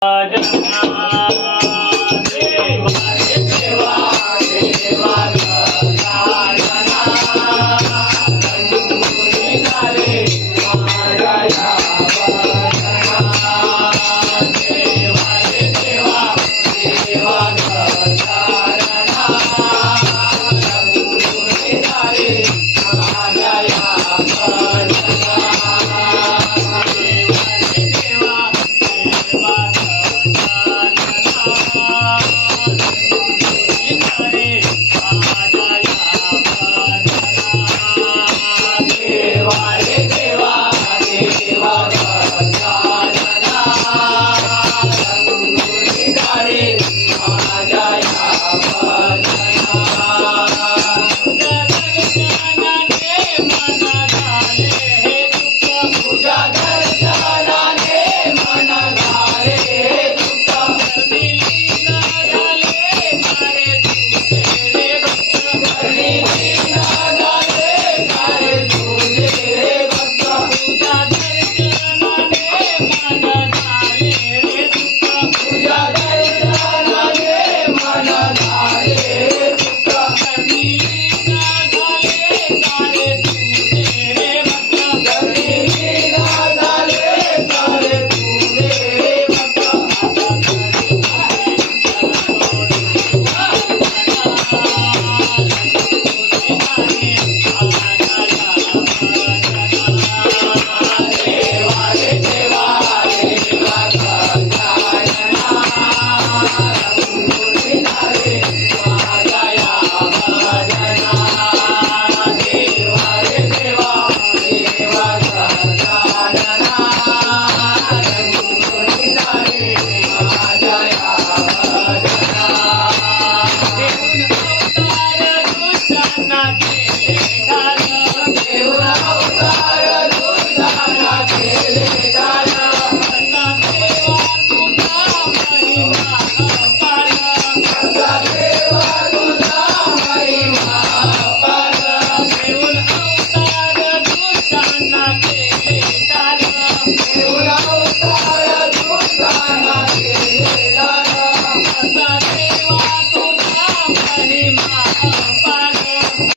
Uh,